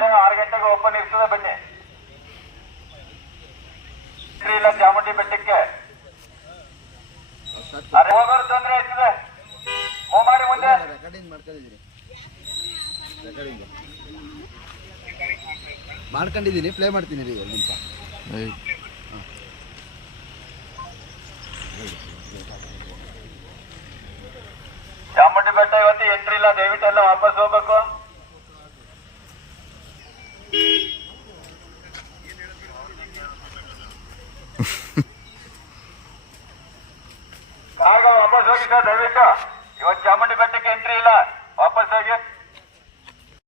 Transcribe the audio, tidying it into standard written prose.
ನಾಳೆ 6 ಗಂಟೆಗೆ ಓಪನ್ ಇರ್ತದೆ, ಬನ್ನಿ. ಇಲ್ಲ ಚಾಮುಂಡಿ ಬೆಟ್ಟಕ್ಕೆ ಹೋಗೋರು ತೊಂದ್ರೆ ಆಯ್ತದೆ. ಮೂವ್ ಮಾಡಿ ಮುಂದೆ. ಮಾಡ್ಕೊಂಡಿದ್ದೀನಿ, ಪ್ಲೇ ಮಾಡ್ತೀನಿ ರೀ ಒಂದು ನಿಮಿಷ. ಚಾಮುಂಡಿ ಬೆಟ್ಟ ಇವತ್ತು ಎಂಟ್ರಿ ಇಲ್ಲ, ದಯವಿಟ್ಟು ಎಲ್ಲ ವಾಪಸ್ ಹೋಗ್ಬೇಕು.